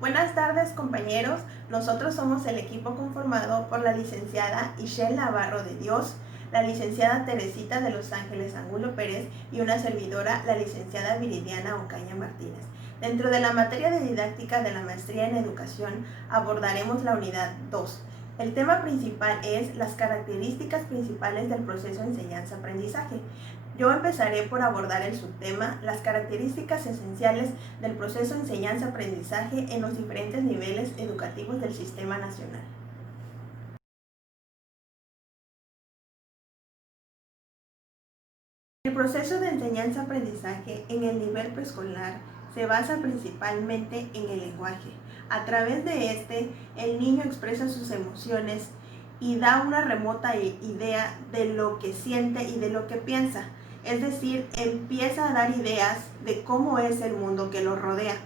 Buenas tardes, compañeros. Nosotros somos el equipo conformado por la licenciada Ishel Navarro de Dios, la licenciada Teresita de Los Ángeles Angulo Pérez y una servidora, la licenciada Viridiana Ocaña Martínez. Dentro de la materia de didáctica de la maestría en educación abordaremos la unidad 2. El tema principal es las características principales del proceso de enseñanza-aprendizaje. Yo empezaré por abordar el subtema, las características esenciales del proceso de enseñanza-aprendizaje en los diferentes niveles educativos del Sistema Nacional. El proceso de enseñanza-aprendizaje en el nivel preescolar se basa principalmente en el lenguaje. A través de este, el niño expresa sus emociones y da una remota idea de lo que siente y de lo que piensa. Es decir, empieza a dar ideas de cómo es el mundo que lo rodea.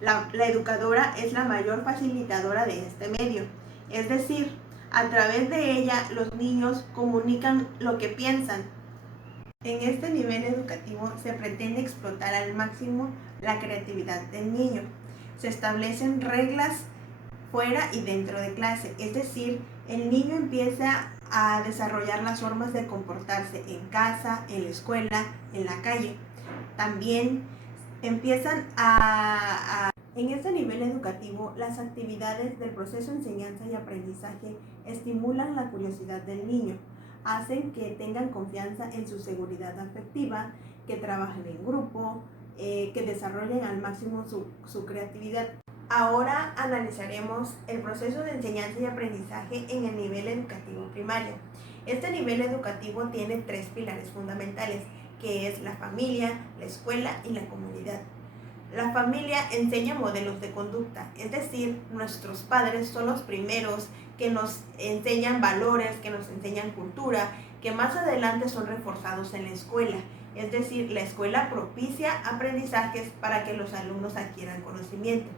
La educadora es la mayor facilitadora de este medio. Es decir, a través de ella los niños comunican lo que piensan. En este nivel educativo se pretende explotar al máximo la creatividad del niño. Se establecen reglas fuera y dentro de clase, es decir, el niño empieza a desarrollar las formas de comportarse en casa, en la escuela, en la calle. También empiezan En este nivel educativo, las actividades del proceso de enseñanza y aprendizaje estimulan la curiosidad del niño, hacen que tengan confianza en su seguridad afectiva, que trabajen en grupo, que desarrollen al máximo su creatividad. Ahora analizaremos el proceso de enseñanza y aprendizaje en el nivel educativo primario. Este nivel educativo tiene 3 pilares fundamentales, que es la familia, la escuela y la comunidad. La familia enseña modelos de conducta, es decir, nuestros padres son los primeros que nos enseñan valores, que nos enseñan cultura, que más adelante son reforzados en la escuela. Es decir, la escuela propicia aprendizajes para que los alumnos adquieran conocimiento.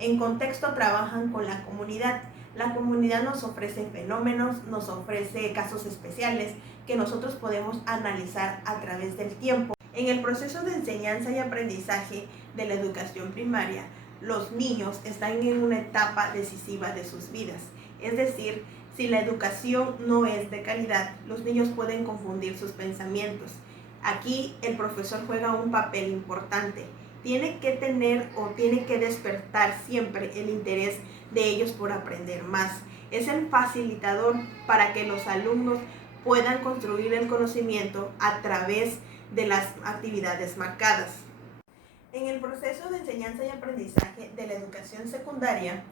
En contexto trabajan con la comunidad. La comunidad nos ofrece fenómenos, nos ofrece casos especiales que nosotros podemos analizar a través del tiempo. En el proceso de enseñanza y aprendizaje de la educación primaria, los niños están en una etapa decisiva de sus vidas. Es decir, si la educación no es de calidad, los niños pueden confundir sus pensamientos. Aquí el profesor juega un papel importante. Tiene que tener o tiene que despertar siempre el interés de ellos por aprender más. Es el facilitador para que los alumnos puedan construir el conocimiento a través de las actividades marcadas. En el proceso de enseñanza y aprendizaje de la educación secundaria,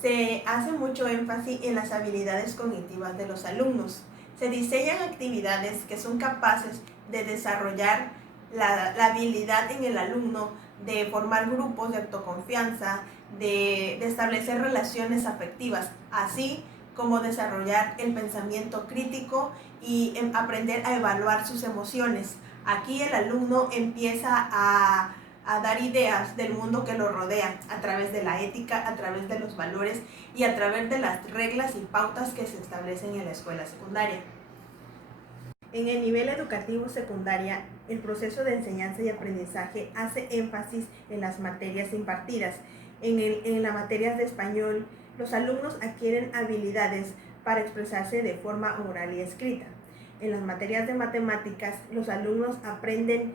se hace mucho énfasis en las habilidades cognitivas de los alumnos. Se diseñan actividades que son capaces de desarrollar la habilidad en el alumno de formar grupos de autoconfianza, de establecer relaciones afectivas, así como desarrollar el pensamiento crítico y aprender a evaluar sus emociones. Aquí el alumno empieza a dar ideas del mundo que lo rodea a través de la ética, a través de los valores y a través de las reglas y pautas que se establecen en la escuela secundaria. En el nivel educativo secundaria, el proceso de enseñanza y aprendizaje hace énfasis en las materias impartidas. En las materias de español, los alumnos adquieren habilidades para expresarse de forma oral y escrita. En las materias de matemáticas, los alumnos aprenden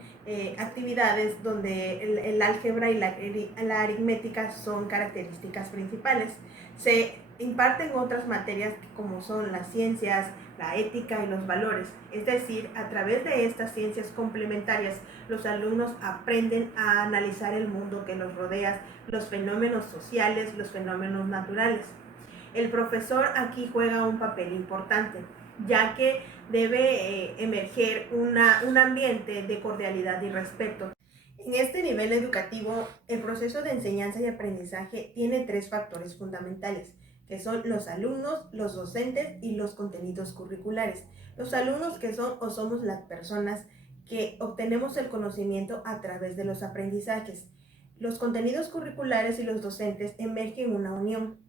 actividades donde el álgebra y la aritmética son características principales. Se imparten otras materias como son las ciencias, la ética y los valores. Es decir, a través de estas ciencias complementarias, los alumnos aprenden a analizar el mundo que los rodea, los fenómenos sociales, los fenómenos naturales. El profesor aquí juega un papel importante, ya que debe emerger un ambiente de cordialidad y respeto. En este nivel educativo, el proceso de enseñanza y aprendizaje tiene 3 factores fundamentales, que son los alumnos, los docentes y los contenidos curriculares. Los alumnos que son o somos las personas que obtenemos el conocimiento a través de los aprendizajes. Los contenidos curriculares y los docentes emergen una unión.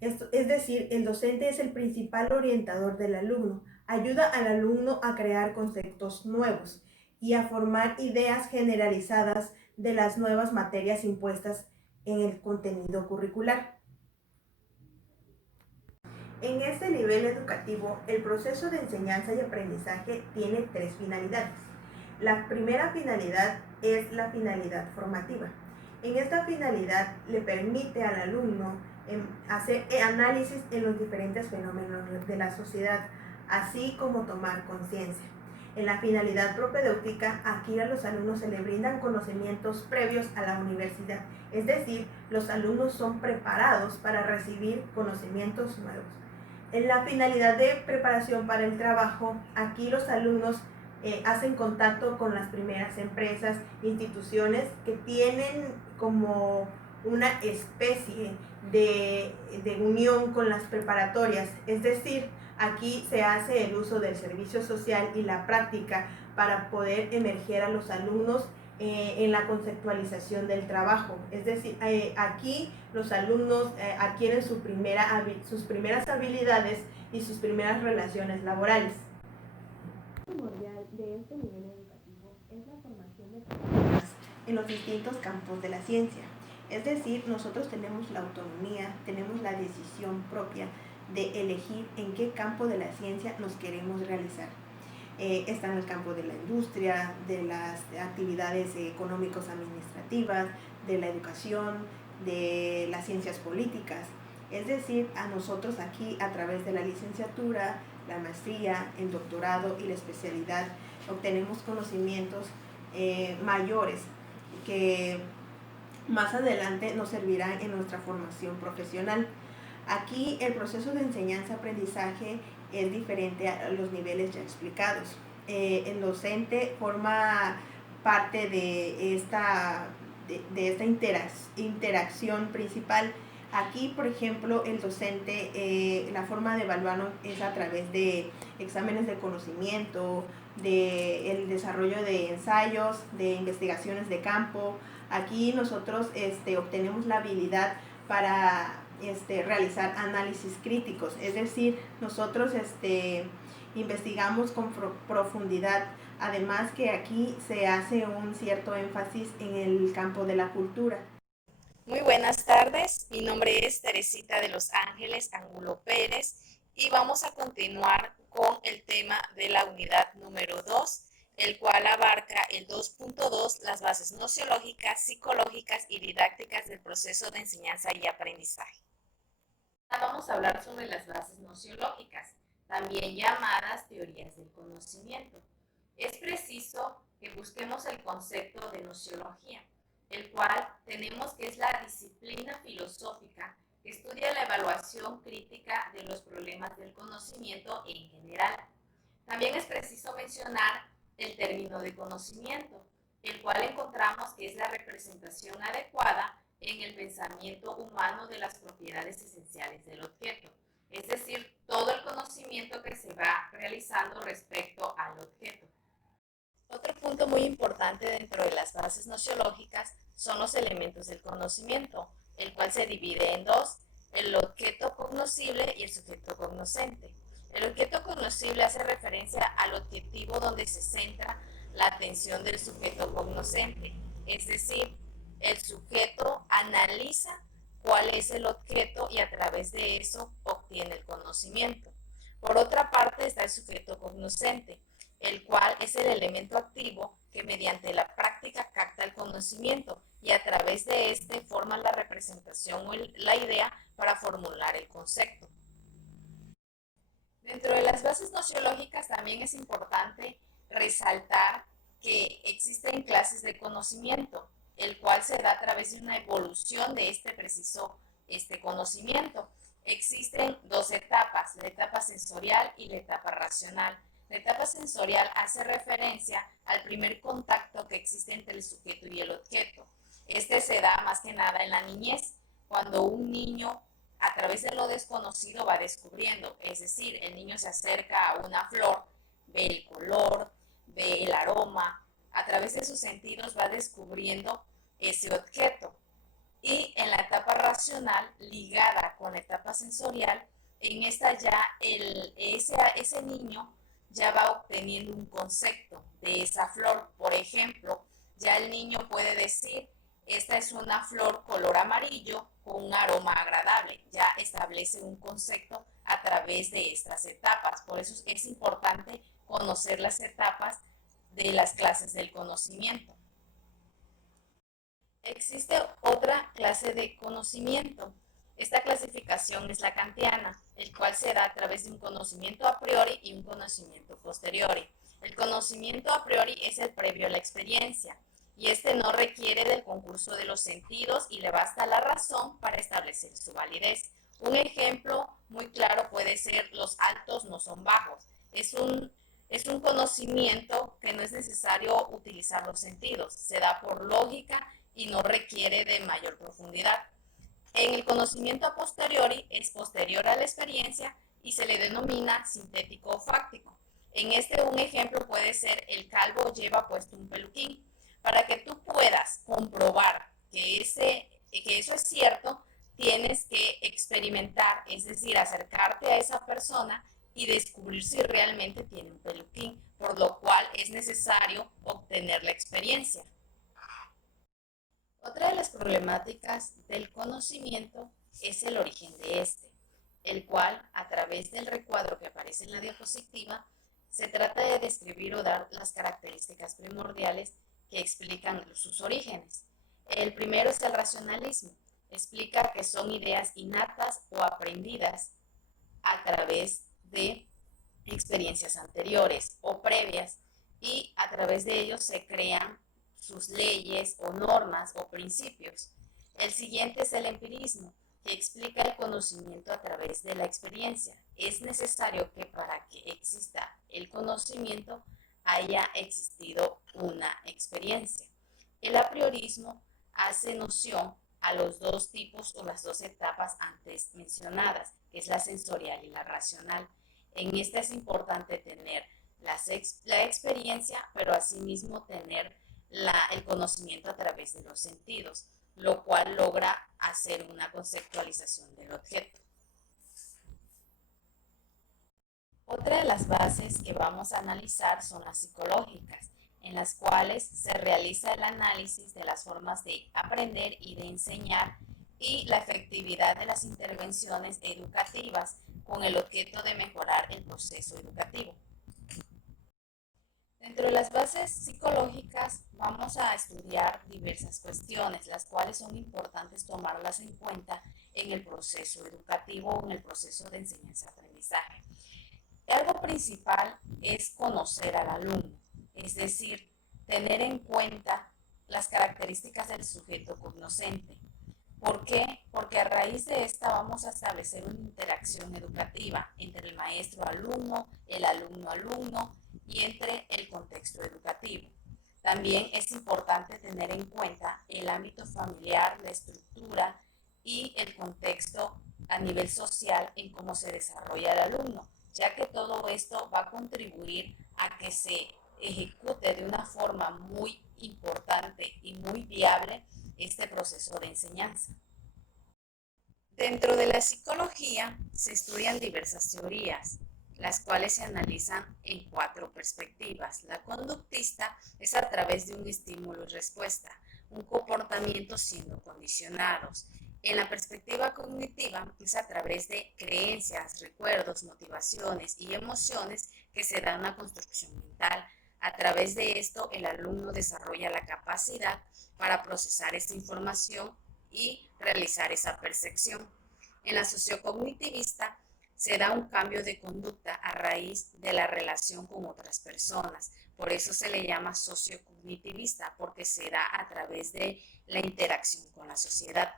Es decir, el docente es el principal orientador del alumno, ayuda al alumno a crear conceptos nuevos y a formar ideas generalizadas de las nuevas materias impuestas en el contenido curricular. En este nivel educativo, el proceso de enseñanza y aprendizaje tiene tres finalidades. La primera finalidad es la finalidad formativa. En esta finalidad le permite al alumno hacer análisis en los diferentes fenómenos de la sociedad, así como tomar conciencia. En la finalidad propedéutica, aquí a los alumnos se les brindan conocimientos previos a la universidad, es decir, los alumnos son preparados para recibir conocimientos nuevos. En la finalidad de preparación para el trabajo, aquí los alumnos hacen contacto con las primeras empresas, instituciones que tienen como una especie de unión con las preparatorias, es decir, aquí se hace el uso del servicio social y la práctica para poder emerger a los alumnos en la conceptualización del trabajo. Es decir, aquí los alumnos adquieren sus primeras habilidades y sus primeras relaciones laborales. Lo primordial de este nivel educativo es la formación de personas en los distintos campos de la ciencia. Es decir, nosotros tenemos la autonomía, tenemos la decisión propia de elegir en qué campo de la ciencia nos queremos realizar. Está en el campo de la industria, de las actividades económicos administrativas, de la educación, de las ciencias políticas. Es decir, a nosotros aquí a través de la licenciatura, la maestría, el doctorado y la especialidad obtenemos conocimientos mayores que más adelante nos servirán en nuestra formación profesional. Aquí el proceso de enseñanza-aprendizaje es diferente a los niveles ya explicados. El docente forma parte de esta interacción principal. Aquí, por ejemplo, el docente, la forma de evaluarlo es a través de exámenes de conocimiento, del desarrollo de ensayos, de investigaciones de campo. Aquí nosotros obtenemos la habilidad para realizar análisis críticos, es decir, nosotros investigamos con profundidad, además que aquí se hace un cierto énfasis en el campo de la cultura. Muy buenas tardes, mi nombre es Teresita de los Ángeles Angulo Pérez y vamos a continuar con el tema de la unidad número 2, el cual abarca el 2.2, las bases nociológicas, psicológicas y didácticas del proceso de enseñanza y aprendizaje. Vamos a hablar sobre las bases nociológicas, también llamadas teorías del conocimiento. Es preciso que busquemos el concepto de nociología, el cual tenemos que es la disciplina filosófica que estudia la evaluación crítica de los problemas del conocimiento en general. También es preciso mencionar el término de conocimiento, el cual encontramos que es la representación adecuada en el pensamiento humano de las propiedades esenciales del objeto, es decir, todo el conocimiento que se va realizando respecto al objeto. Otro punto muy importante dentro de las bases nociológicas son los elementos del conocimiento, el cual se divide en dos, el objeto cognoscible y el sujeto cognoscente. El objeto cognoscible hace referencia al objetivo donde se centra la atención del sujeto cognoscente, es decir, el sujeto analiza cuál es el objeto y a través de eso obtiene el conocimiento. Por otra parte está el sujeto cognoscente, el cual es el elemento activo que mediante la práctica capta el conocimiento y a través de este forma la representación o la idea para formular el concepto. Dentro de las bases nociológicas también es importante resaltar que existen clases de conocimiento, el cual se da a través de una evolución de este preciso conocimiento. Existen dos etapas, la etapa sensorial y la etapa racional. La etapa sensorial hace referencia al primer contacto que existe entre el sujeto y el objeto. Este se da más que nada en la niñez, cuando un niño a través de lo desconocido va descubriendo, es decir, el niño se acerca a una flor, ve el color, ve el aroma, a través de sus sentidos va descubriendo ese objeto. Y en la etapa racional, ligada con la etapa sensorial, en esta ya ese niño ya va obteniendo un concepto de esa flor. Por ejemplo, ya el niño puede decir, esta es una flor color amarillo con un aroma agradable. Ya establece un concepto a través de estas etapas. Por eso es importante conocer las etapas de las clases del conocimiento. Existe otra clase de conocimiento. Esta clasificación es la kantiana, el cual se da a través de un conocimiento a priori y un conocimiento posteriori. El conocimiento a priori es el previo a la experiencia y este no requiere del concurso de los sentidos y le basta la razón para establecer su validez. Un ejemplo muy claro puede ser los altos no son bajos. Es un conocimiento que no es necesario utilizar los sentidos, se da por lógica y no requiere de mayor profundidad. En el conocimiento a posteriori es posterior a la experiencia y se le denomina sintético o fáctico. En este un ejemplo puede ser el calvo lleva puesto un peluquín. Para que tú puedas comprobar que eso es cierto, tienes que experimentar, es decir, acercarte a esa persona y descubrir si realmente tiene un peluquín, por lo cual es necesario obtener la experiencia. Otra de las problemáticas del conocimiento es el origen de este, el cual, a través del recuadro que aparece en la diapositiva, se trata de describir o dar las características primordiales que explican sus orígenes. El primero es el racionalismo. Explica que son ideas innatas o aprendidas a través de experiencias anteriores o previas y a través de ellos se crean sus leyes o normas o principios. El siguiente es el empirismo, que explica el conocimiento a través de la experiencia. Es necesario que para que exista el conocimiento haya existido una experiencia. El apriorismo hace noción a los dos tipos o las dos etapas antes mencionadas, que es la sensorial y la racional. En esta es importante tener la experiencia, pero asimismo tener el conocimiento a través de los sentidos, lo cual logra hacer una conceptualización del objeto. Otra de las bases que vamos a analizar son las psicológicas, en las cuales se realiza el análisis de las formas de aprender y de enseñar y la efectividad de las intervenciones educativas con el objeto de mejorar el proceso educativo. Dentro de las bases psicológicas vamos a estudiar diversas cuestiones, las cuales son importantes tomarlas en cuenta en el proceso educativo o en el proceso de enseñanza-aprendizaje. Algo principal es conocer al alumno, es decir, tener en cuenta las características del sujeto cognoscente. ¿Por qué? Porque a raíz de esta vamos a establecer una interacción educativa entre el maestro-alumno, el alumno-alumno y entre el contexto educativo. También es importante tener en cuenta el ámbito familiar, la estructura y el contexto a nivel social en cómo se desarrolla el alumno, ya que todo esto va a contribuir a que se ejecute de una forma muy importante y muy viable este proceso de enseñanza. Dentro de la psicología se estudian diversas teorías, las cuales se analizan en 4 perspectivas. La conductista es a través de un estímulo y respuesta, un comportamiento siendo condicionados. En la perspectiva cognitiva es a través de creencias, recuerdos, motivaciones y emociones que se da una construcción mental. A través de esto, el alumno desarrolla la capacidad para procesar esta información y realizar esa percepción. En la sociocognitivista se da un cambio de conducta a raíz de la relación con otras personas. Por eso se le llama sociocognitivista, porque se da a través de la interacción con la sociedad.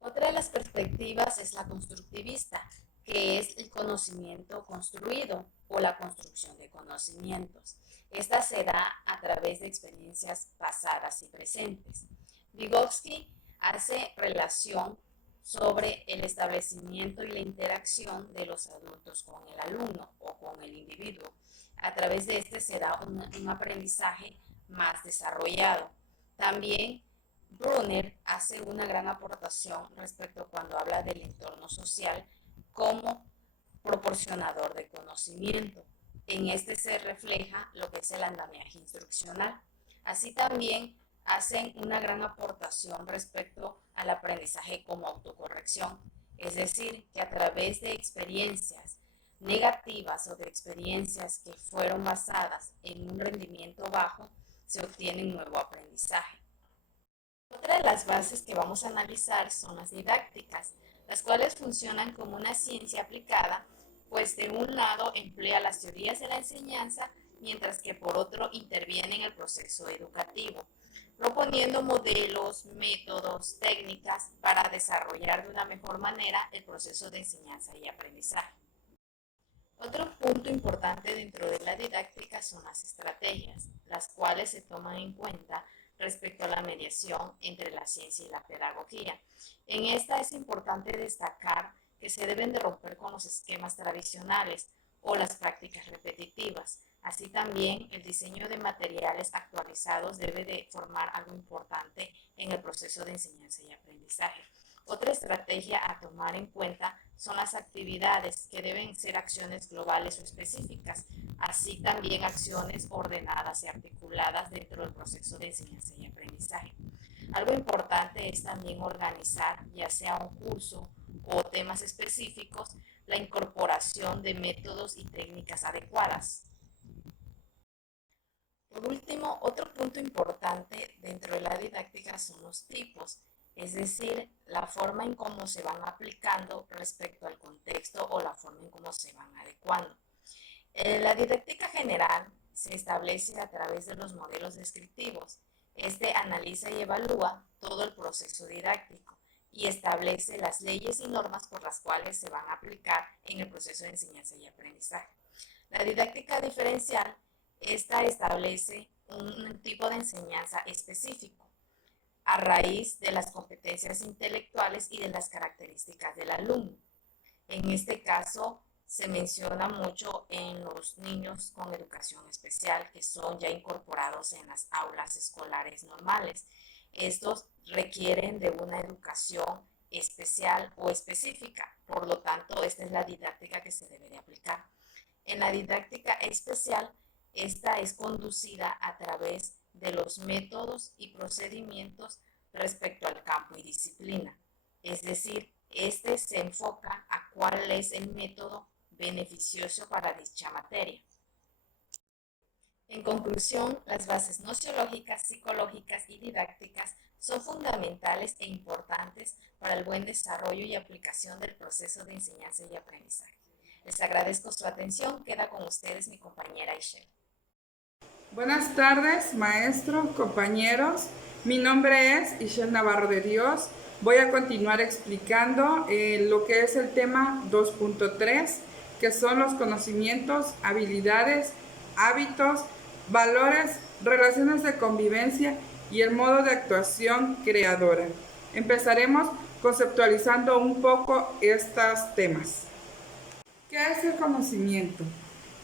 Otra de las perspectivas es la constructivista, que es el conocimiento construido o la construcción de conocimientos. Esta se da a través de experiencias pasadas y presentes. Vygotsky hace relación sobre el establecimiento y la interacción de los adultos con el alumno o con el individuo. A través de este se da un aprendizaje más desarrollado. También Brunner hace una gran aportación respecto cuando habla del entorno social como proporcionador de conocimiento. En este se refleja lo que es el andamiaje instruccional. Así también hacen una gran aportación respecto al aprendizaje como autocorrección. Es decir, que a través de experiencias negativas o de experiencias que fueron basadas en un rendimiento bajo, se obtiene un nuevo aprendizaje. Otra de las bases que vamos a analizar son las didácticas, las cuales funcionan como una ciencia aplicada, pues de un lado emplea las teorías de la enseñanza, mientras que por otro interviene en el proceso educativo, proponiendo modelos, métodos, técnicas para desarrollar de una mejor manera el proceso de enseñanza y aprendizaje. Otro punto importante dentro de la didáctica son las estrategias, las cuales se toman en cuenta respecto a la mediación entre la ciencia y la pedagogía. En esta es importante destacar que se deben de romper con los esquemas tradicionales o las prácticas repetitivas. Así también el diseño de materiales actualizados debe de formar algo importante en el proceso de enseñanza y aprendizaje. Otra estrategia a tomar en cuenta son las actividades, que deben ser acciones globales o específicas, así también acciones ordenadas y articuladas dentro del proceso de enseñanza y aprendizaje. Algo importante es también organizar, ya sea un curso o temas específicos, la incorporación de métodos y técnicas adecuadas. Por último, otro punto importante dentro de la didáctica son los tipos, es decir, la forma en cómo se van aplicando respecto al contexto o la forma en cómo se van adecuando. La didáctica general se establece a través de los modelos descriptivos. Este analiza y evalúa todo el proceso didáctico y establece las leyes y normas por las cuales se van a aplicar en el proceso de enseñanza y aprendizaje. La didáctica diferencial, esta establece un tipo de enseñanza específico a raíz de las competencias intelectuales y de las características del alumno. En este caso, se menciona mucho en los niños con educación especial, que son ya incorporados en las aulas escolares normales. Estos requieren de una educación especial o específica, por lo tanto, esta es la didáctica que se debe de aplicar. En la didáctica especial, esta es conducida a través de los métodos y procedimientos respecto al campo y disciplina. Es decir, este se enfoca a cuál es el método beneficioso para dicha materia. En conclusión, las bases nociológicas, psicológicas y didácticas son fundamentales e importantes para el buen desarrollo y aplicación del proceso de enseñanza y aprendizaje. Les agradezco su atención. Queda con ustedes mi compañera Ishel. Buenas tardes, maestro, compañeros. Mi nombre es Ishel Navarro de Dios. Voy a continuar explicando lo que es el tema 2.3, que son los conocimientos, habilidades, hábitos, valores, relaciones de convivencia y el modo de actuación creadora. Empezaremos conceptualizando un poco estos temas. ¿Qué es el conocimiento?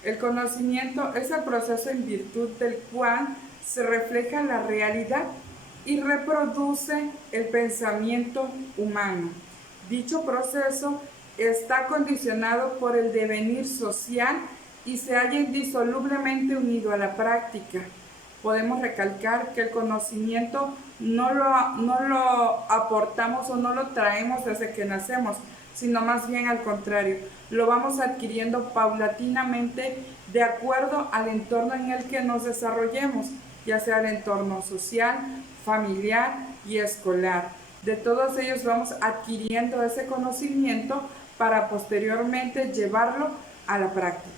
El conocimiento es el proceso en virtud del cual se refleja la realidad y reproduce el pensamiento humano. Dicho proceso está condicionado por el devenir social y se halla indisolublemente unido a la práctica. Podemos recalcar que el conocimiento no lo aportamos o no lo traemos desde que nacemos, sino más bien al contrario, lo vamos adquiriendo paulatinamente de acuerdo al entorno en el que nos desarrollemos, ya sea el entorno social, familiar y escolar. De todos ellos vamos adquiriendo ese conocimiento para posteriormente llevarlo a la práctica.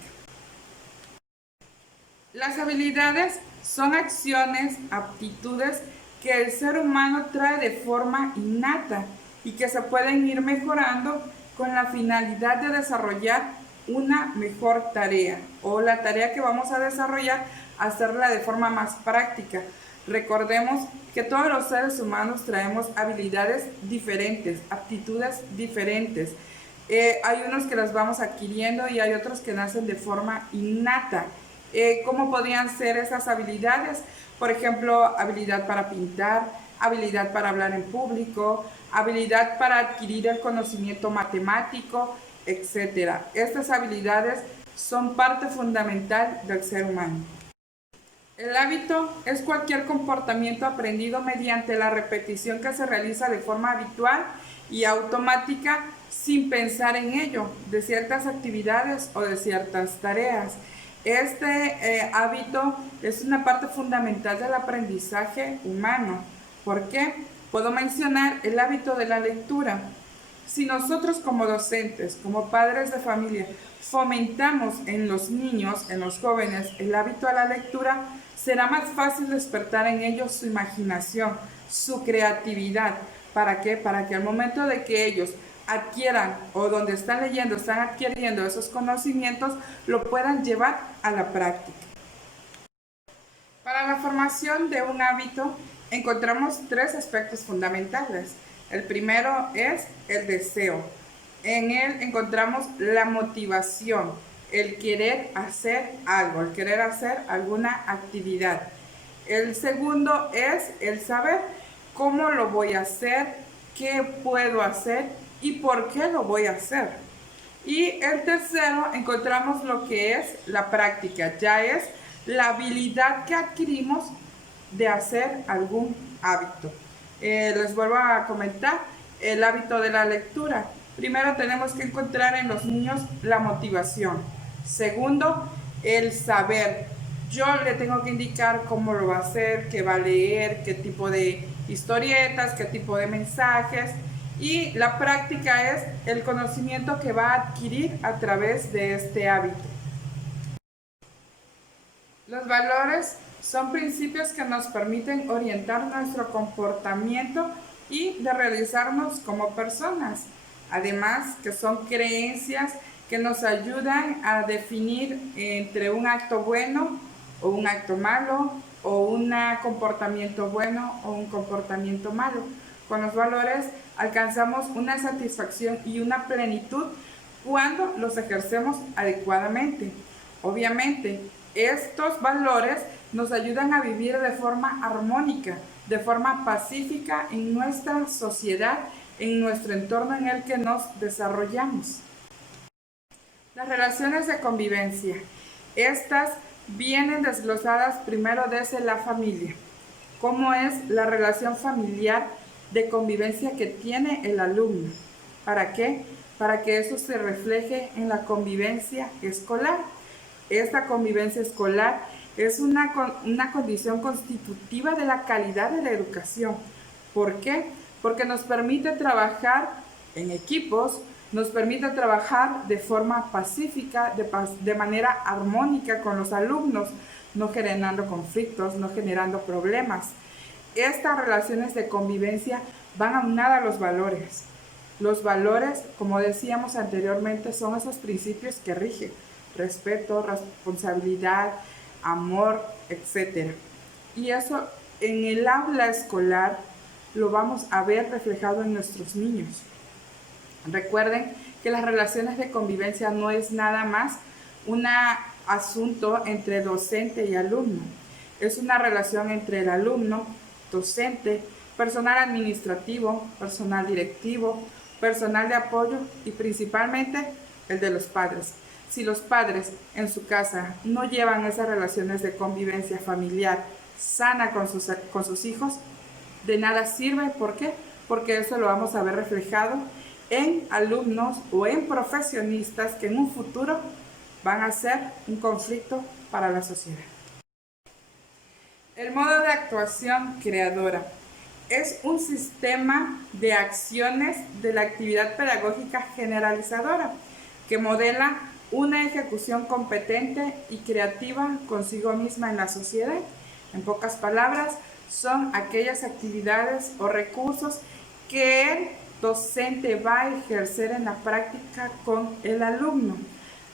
Las habilidades son acciones, aptitudes que el ser humano trae de forma innata y que se pueden ir mejorando con la finalidad de desarrollar una mejor tarea o la tarea que vamos a desarrollar, hacerla de forma más práctica. Recordemos que todos los seres humanos traemos habilidades diferentes, aptitudes diferentes. Hay unos que las vamos adquiriendo y hay otros que nacen de forma innata. ¿Cómo podrían ser esas habilidades? Por ejemplo, habilidad para pintar, habilidad para hablar en público, habilidad para adquirir el conocimiento matemático, etc. Estas habilidades son parte fundamental del ser humano. El hábito es cualquier comportamiento aprendido mediante la repetición que se realiza de forma habitual y automática sin pensar en ello, de ciertas actividades o de ciertas tareas. Este hábito es una parte fundamental del aprendizaje humano. ¿Por qué? Puedo mencionar el hábito de la lectura. Si nosotros como docentes, como padres de familia, fomentamos en los niños, en los jóvenes, el hábito a la lectura, será más fácil despertar en ellos su imaginación, su creatividad. ¿Para qué? Para que al momento de que ellos adquieran o donde están leyendo, están adquiriendo esos conocimientos, lo puedan llevar a la práctica. Para la formación de un hábito encontramos tres aspectos fundamentales. El primero es el deseo. En él encontramos la motivación, el querer hacer algo, el querer hacer alguna actividad. El segundo es el saber cómo lo voy a hacer, qué puedo hacer y por qué lo voy a hacer. Y el tercero encontramos lo que es la práctica, ya es la habilidad que adquirimos de hacer algún hábito. Les vuelvo a comentar el hábito de la lectura. Primero tenemos que encontrar en los niños la motivación. Segundo, el saber. Yo le tengo que indicar cómo lo va a hacer, qué va a leer, qué tipo de historietas, qué tipo de mensajes. Y la práctica es el conocimiento que va a adquirir a través de este hábito. Los valores son principios que nos permiten orientar nuestro comportamiento y de realizarnos como personas. Además, que son creencias que nos ayudan a definir entre un acto bueno o un acto malo, o un comportamiento bueno o un comportamiento malo. Con los valores alcanzamos una satisfacción y una plenitud cuando los ejercemos adecuadamente. Obviamente, estos valores nos ayudan a vivir de forma armónica, de forma pacífica en nuestra sociedad, en nuestro entorno en el que nos desarrollamos. Las relaciones de convivencia. Estas vienen desglosadas primero desde la familia. ¿Cómo es la relación familiar de convivencia que tiene el alumno? ¿Para qué? Para que eso se refleje en la convivencia escolar. Esta convivencia escolar es una condición constitutiva de la calidad de la educación. ¿Por qué? Porque nos permite trabajar en equipos, nos permite trabajar de forma pacífica, de manera armónica con los alumnos, no generando conflictos, no generando problemas. Estas relaciones de convivencia van aunadas a los valores. Los valores, como decíamos anteriormente, son esos principios que rigen: respeto, responsabilidad, amor, etc. Y eso en el aula escolar lo vamos a ver reflejado en nuestros niños. Recuerden que las relaciones de convivencia no es nada más un asunto entre docente y alumno. Es una relación entre el alumno, docente, personal administrativo, personal directivo, personal de apoyo y principalmente el de los padres. Si los padres en su casa no llevan esas relaciones de convivencia familiar sana con sus hijos, de nada sirve. ¿Por qué? Porque eso lo vamos a ver reflejado en alumnos o en profesionistas que en un futuro van a ser un conflicto para la sociedad. El modo de actuación creadora es un sistema de acciones de la actividad pedagógica generalizadora que modela una ejecución competente y creativa consigo misma en la sociedad. En pocas palabras, son aquellas actividades o recursos que el docente va a ejercer en la práctica con el alumno.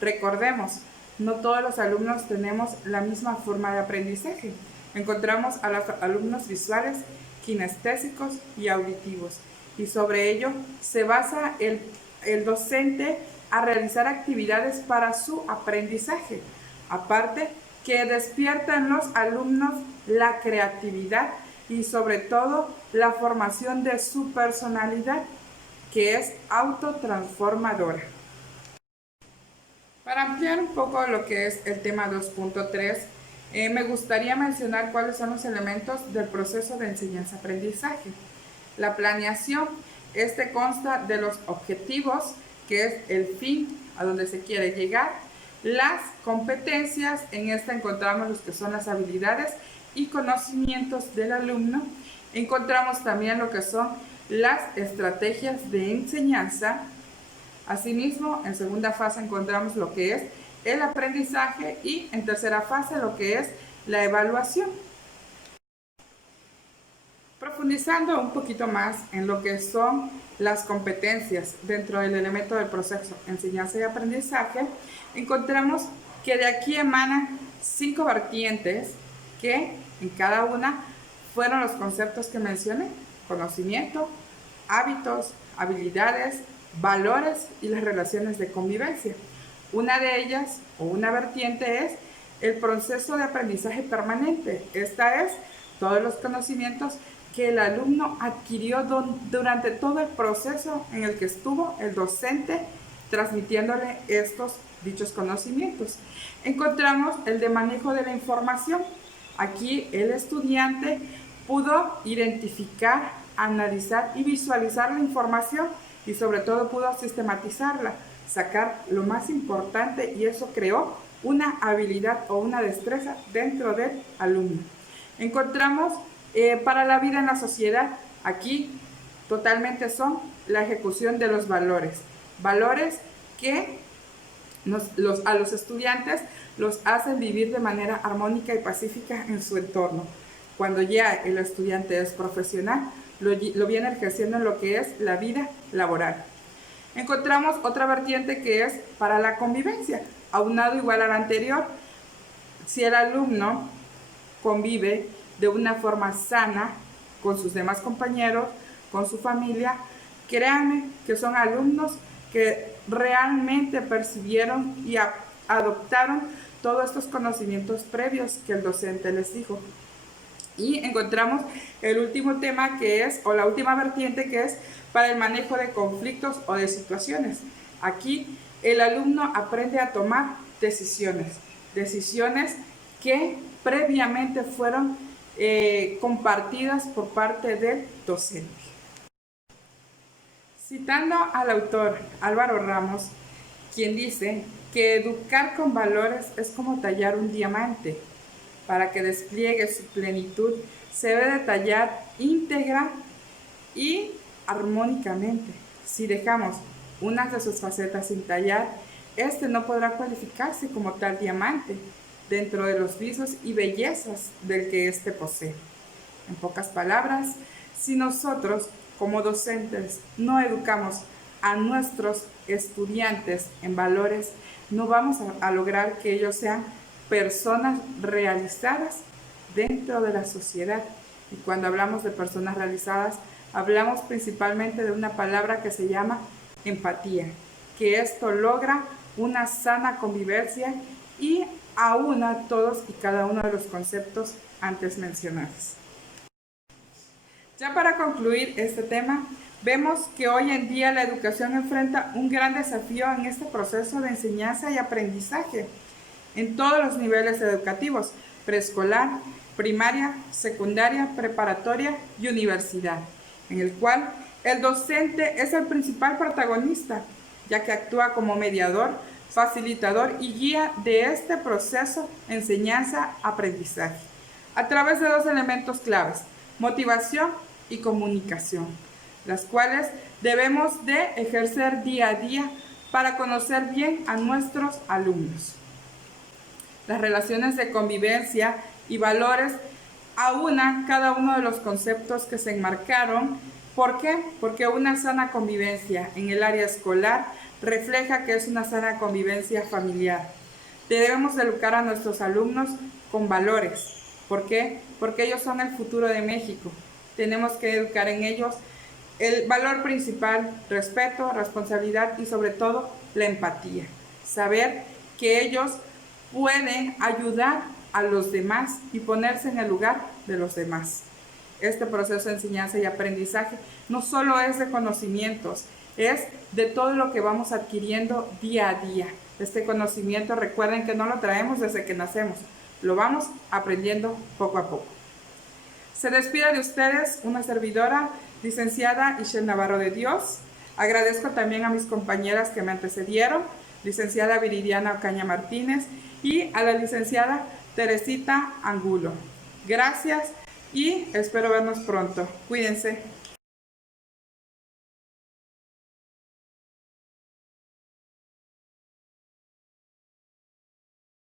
Recordemos, no todos los alumnos tenemos la misma forma de aprendizaje. Encontramos a los alumnos visuales, kinestésicos y auditivos, y sobre ello se basa el docente a realizar actividades para su aprendizaje. Aparte, que despierta en los alumnos la creatividad y sobre todo la formación de su personalidad, que es autotransformadora. Para ampliar un poco lo que es el tema 2.3, Me gustaría mencionar cuáles son los elementos del proceso de enseñanza-aprendizaje. La planeación, este consta de los objetivos, que es el fin a donde se quiere llegar. Las competencias, en esta encontramos los que son las habilidades y conocimientos del alumno. Encontramos también lo que son las estrategias de enseñanza. Asimismo, en segunda fase encontramos lo que es el aprendizaje y en tercera fase lo que es la evaluación. Profundizando un poquito más en lo que son las competencias dentro del elemento del proceso enseñanza y aprendizaje, encontramos que de aquí emanan 5 vertientes que en cada una fueron los conceptos que mencioné: conocimiento, hábitos, habilidades, valores y las relaciones de convivencia. Una de ellas, o una vertiente, es el proceso de aprendizaje permanente. Esta es todos los conocimientos que el alumno adquirió durante todo el proceso en el que estuvo el docente transmitiéndole dichos conocimientos. Encontramos el de manejo de la información. Aquí el estudiante pudo identificar, analizar y visualizar la información y sobre todo pudo sistematizarla, sacar lo más importante, y eso creó una habilidad o una destreza dentro del alumno. Encontramos para la vida en la sociedad, aquí totalmente son la ejecución de los valores. Valores que a los estudiantes los hacen vivir de manera armónica y pacífica en su entorno. Cuando ya el estudiante es profesional, lo viene ejerciendo en lo que es la vida laboral. Encontramos otra vertiente que es para la convivencia, aunado igual a la anterior. Si el alumno convive de una forma sana con sus demás compañeros, con su familia, créanme que son alumnos que realmente percibieron y adoptaron todos estos conocimientos previos que el docente les dijo. Y encontramos el último tema que es, o la última vertiente, que es para el manejo de conflictos o de situaciones. Aquí el alumno aprende a tomar decisiones que previamente fueron compartidas por parte del docente. Citando al autor Álvaro Ramos, quien dice que educar con valores es como tallar un diamante. Para que despliegue su plenitud, se debe de tallar íntegra y armónicamente. Si dejamos unas de sus facetas sin tallar, este no podrá cualificarse como tal diamante dentro de los visos y bellezas del que éste posee. En pocas palabras, si nosotros como docentes no educamos a nuestros estudiantes en valores, no vamos a lograr que ellos sean personas realizadas dentro de la sociedad. Y cuando hablamos de personas realizadas, hablamos principalmente de una palabra que se llama empatía, que esto logra una sana convivencia y aúna todos y cada uno de los conceptos antes mencionados. Ya para concluir este tema, vemos que hoy en día la educación enfrenta un gran desafío en este proceso de enseñanza y aprendizaje en todos los niveles educativos: preescolar, primaria, secundaria, preparatoria y universidad, en el cual el docente es el principal protagonista, ya que actúa como mediador, facilitador y guía de este proceso de enseñanza-aprendizaje, a través de 2 elementos claves: motivación y comunicación, las cuales debemos de ejercer día a día para conocer bien a nuestros alumnos. Las relaciones de convivencia y valores aunan cada uno de los conceptos que se enmarcaron. ¿Por qué? Porque una sana convivencia en el área escolar refleja que es una sana convivencia familiar. Debemos educar a nuestros alumnos con valores. ¿Por qué? Porque ellos son el futuro de México. Tenemos que educar en ellos el valor principal: respeto, responsabilidad y sobre todo la empatía. Saber que ellos pueden ayudar a los demás y ponerse en el lugar de los demás. Este proceso de enseñanza y aprendizaje no solo es de conocimientos, es de todo lo que vamos adquiriendo día a día. Este conocimiento, recuerden que no lo traemos desde que nacemos, lo vamos aprendiendo poco a poco. Se despide de ustedes una servidora, licenciada Ishel Navarro de Dios. Agradezco también a mis compañeras que me antecedieron, licenciada Viridiana Ocaña Martínez y a la licenciada Teresita Angulo. Gracias y espero vernos pronto. Cuídense.